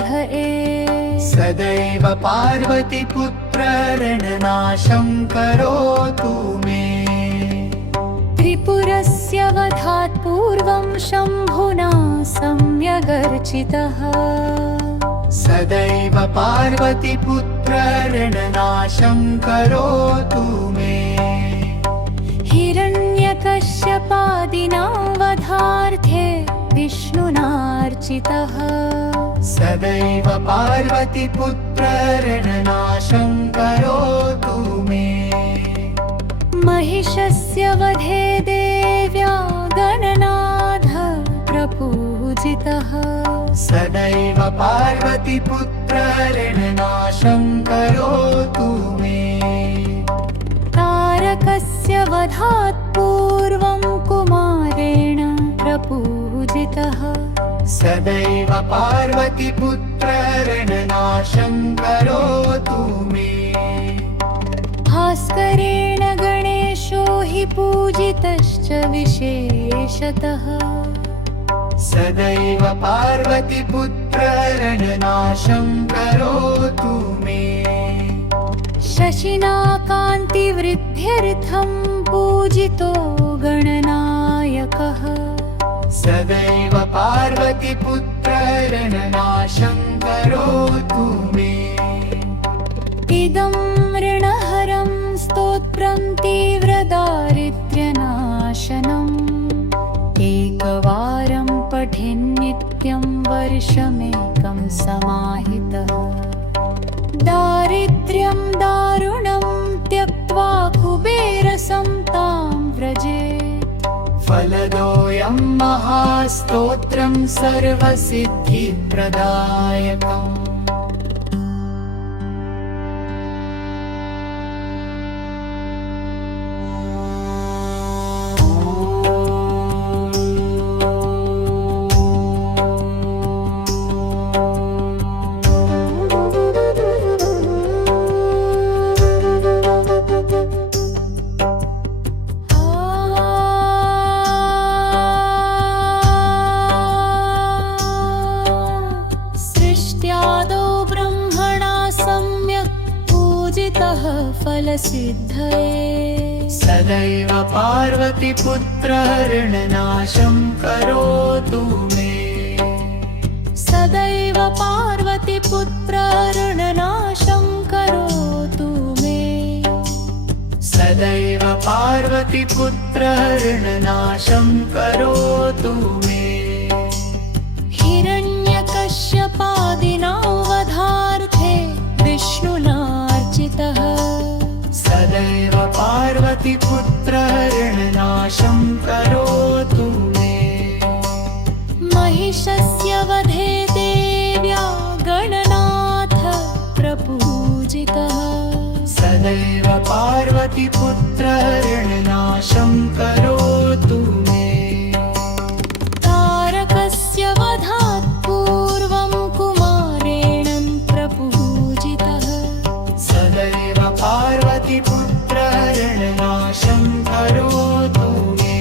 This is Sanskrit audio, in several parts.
सिद्धये सदैव पार्वतीपुत्ररणनाशं करोतु मे त्रिपुरस्य वधात् पूर्वं शम्भुना सम्यगर्चितः सदैव पार्वतीपुत्ररणनाशं करोतु मे हिरण्यकश्यपादिनां वधार्थे विष्णुनार्चितः सदैव पार्वतीपुत्ररणनाशं करोतु मे महिषस्य वधे देव्या गणनाथ प्रपूजितः सदैव पार्वतीपुत्ररणनाशं करोतु मे तारकस्य वधात् पूर्वं कुमारेण प्रपूजितः सदैव पार्वतीपुत्ररणनाशं करोतु मे भास्करेण गणेशो हि पूजितश्च विशेषतः सदैव पार्वतीपुत्ररणनाशं करोतु मे शशिना कान्तिवृद्ध्यर्थं पूजितो गणनायकः सदैव पार्वतीपुत्ररणनाशं करोतु मे इदं ऋणहरं स्तोत्रं तीव्रदारिद्र्यनाशनम् एकवारं पठेन्नित्यं वर्षमेकं समाहितः दारिद्र्यं दारुणं त्यक्त्वा कुबेरसंतां व्रजेत् फलदोऽयं महास्तोत्रं सर्वसिद्धिप्रदायकम् फलसिद्धये सदैव पार्वतीपुत्ररणनाशं करोतु मे सदैव पार्वतीपुत्ररणनाशं करोतु मे सदैव पार्वतीपुत्ररणनाशं करोतु मे हिरण्यकश्यपादिनां वधार्थे विष्णुनार्चितः सदैव पार्वतीपुत्ररणनाशं करोतु मे महिषस्य वधे देव्या गणनाथ प्रपूजितः सदैव पार्वतीपुत्ररणनाशं करोतु मे तारकस्य वधात् पूर्वं कुमारेण प्रपूजितः सदैव पार्वतीपुत्ररणनाशं करोतु मे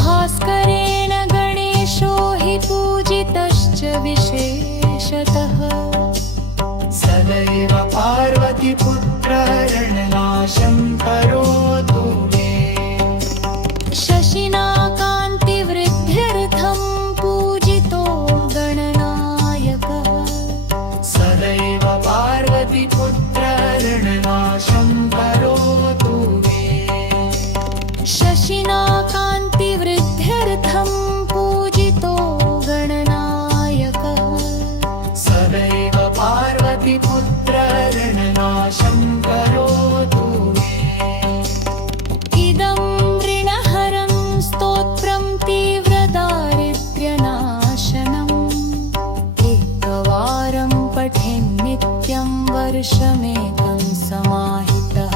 भास्करेण गणेशो हि पूजितश्च विशेषतः सदैव पार्वतीपुत्ररणनाशं करोतु मे शशिना कान्तिवृद्ध्यर्थं पूजितो गणनायकः सदैव पार्वतीपुत्ररणनाशं करोतु मे शशिना कान्तिवृद्ध्यर्थं पूजितो गणनायकः सदैव पार्वतीपुत्ररणनाशं करोतु मे इदं ऋणहरं स्तोत्रं तीव्रदारिद्र्यनाशनम् एकवारं पठेन्नित्यं वर्षमेकं समाहितः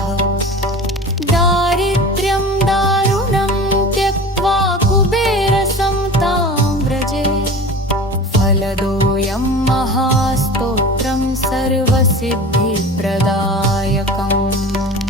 दारिद्र्यं दारुणं त्यक्त्वा कुबेरसंतां व्रजेत् फलदोऽयं महास्तोत्रं सर्वसिद्धिप्रदायकम्